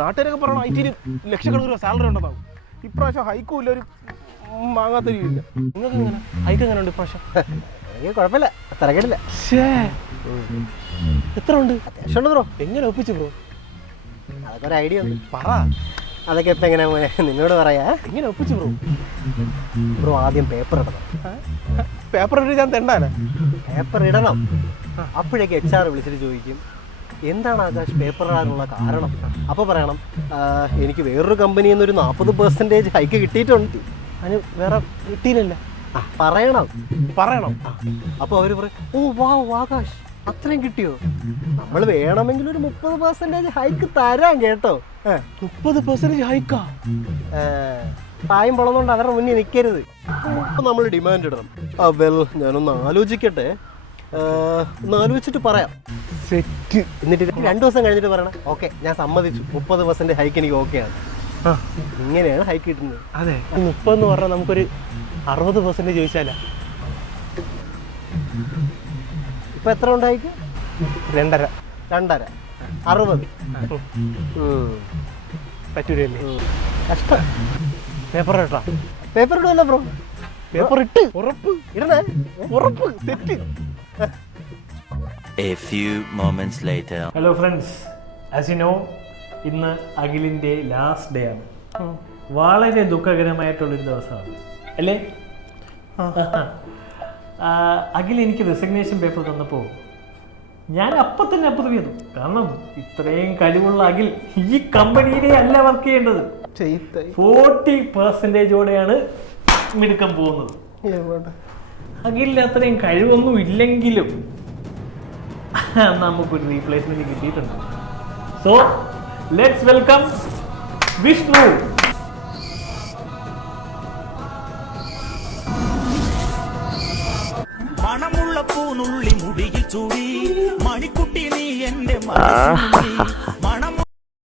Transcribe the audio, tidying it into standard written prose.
നാട്ടുകാരൊക്കെ പറയണം ഐറ്റിയിൽ ലക്ഷക്കണക്കിന് രൂപ സാലറി ഉണ്ടെന്നാവും. ഇപ്രാവശ്യം ഹൈക്കും ഇല്ല, ഒരു വാങ്ങാത്ത രീതിയില്ല. നിങ്ങൾക്ക് എങ്ങനെ ഹൈക്ക് എങ്ങനെ ഉണ്ട് ഇപ്രാവശ്യം? കുഴപ്പമില്ല, തരക്കേടില്ല. എത്ര ഉണ്ട്? അത്യാവശ്യം ഉണ്ട് ബ്രോ. എങ്ങനെ ഒപ്പിച്ചു ബ്രോ? അതൊക്കെ ഒരു ഐഡിയ ഉണ്ട്. പറ. അതൊക്കെ ഇപ്പം എങ്ങനെ നിന്നോട് പറയാ? എങ്ങനെ ഒപ്പിച്ചു ബ്രോ? ബ്രോ ആദ്യം പേപ്പർ ഇടണം. പേപ്പർ ഇട്ട് ഞാൻ തെണ്ടാനാ? പേപ്പർ ഇടണം. അപ്പോഴേക്ക് HR വിളിച്ചിട്ട് ചോദിക്കും, എന്താണ് ആകാശ് പേപ്പർ ഇടാനുള്ള കാരണം? അപ്പോൾ പറയണം, എനിക്ക് വേറൊരു കമ്പനിയിൽ നിന്ന് ഒരു 40% ഹൈക്ക് കിട്ടിയിട്ടുണ്ട്. അതിന് വേറെ കിട്ടിയില്ലല്ല. പറയണം. അപ്പോൾ അവർ പറയും, ഓ വാ ആകാശ് അത്രയും കിട്ടിയോ? നമ്മൾ വേണമെങ്കിൽ ഒരു 30% ഹൈക്ക് തരാം കേട്ടോ. 30% ഹൈക്കാ? പ്രായം വളർന്നുകൊണ്ട് അവരുടെ മുന്നിൽ നിൽക്കരുത്. അപ്പോൾ നമ്മൾ ഡിമാൻഡ് ഇടണം. ഞാനൊന്ന് ആലോചിക്കട്ടെ, ഒന്ന് ആലോചിച്ചിട്ട് പറയാം. സെറ്റ്. എന്നിട്ട് 2 ദിവസം കഴിഞ്ഞിട്ട് പറയണം, ഓക്കെ ഞാൻ സമ്മതിച്ചു, 30% ഹൈക്ക് എനിക്ക് ഓക്കെയാണ്. ഇങ്ങനെയാണ് ഹൈക്ക് കിട്ടുന്നത്. അതെ, 30 എന്ന് പറഞ്ഞാൽ നമുക്കൊരു 60% ചോദിച്ചാലാ. ഇപ്പം എത്ര ഉണ്ട് ഹൈക്ക്? 2.5. 60. പറ്റൂലല്ലേ? കഷ്ടം. പേപ്പർ ഇട്ടാ? Paper ഇടുമല്ലോ bro. പേപ്പർ ഇട്ട് ഉറപ്പ് ഇടണേ. ഉറപ്പ്. Set. A few moments later. Hello friends, as you know, ഇന്ന് അഖിലിൻ്റെ ലാസ്റ്റ് ഡേ ആണ്. വളരെ ദുഃഖകരമായിട്ടുള്ളൊരു ദിവസമാണ് അല്ലേ? അഖിൽ എനിക്ക് റിസിഗ്നേഷൻ പേപ്പർ തന്നപ്പോൾ ഞാൻ അപ്പം തന്നെ അപ്രൂവ് ചെയ്തു. കാരണം ഇത്രയും കഴിവുള്ള അഖിൽ ഈ കമ്പനിയിലെ അല്ല വർക്ക് ചെയ്യേണ്ടത്. 40%ഓടെയാണ് മിടുക്കം പോകുന്നത്. അഖിലിന് അത്രയും കഴിവൊന്നും ഇല്ലെങ്കിലും നമുക്കൊരു റീപ്ലേസ്മെന്റ് കിട്ടിയിട്ടുണ്ട്. So let's welcome Vishnu. മണമുള്ള പൂനുള്ളി മുടിയിൽ ചൂടി മണിക്കുട്ടി നീ എന്റെ മണ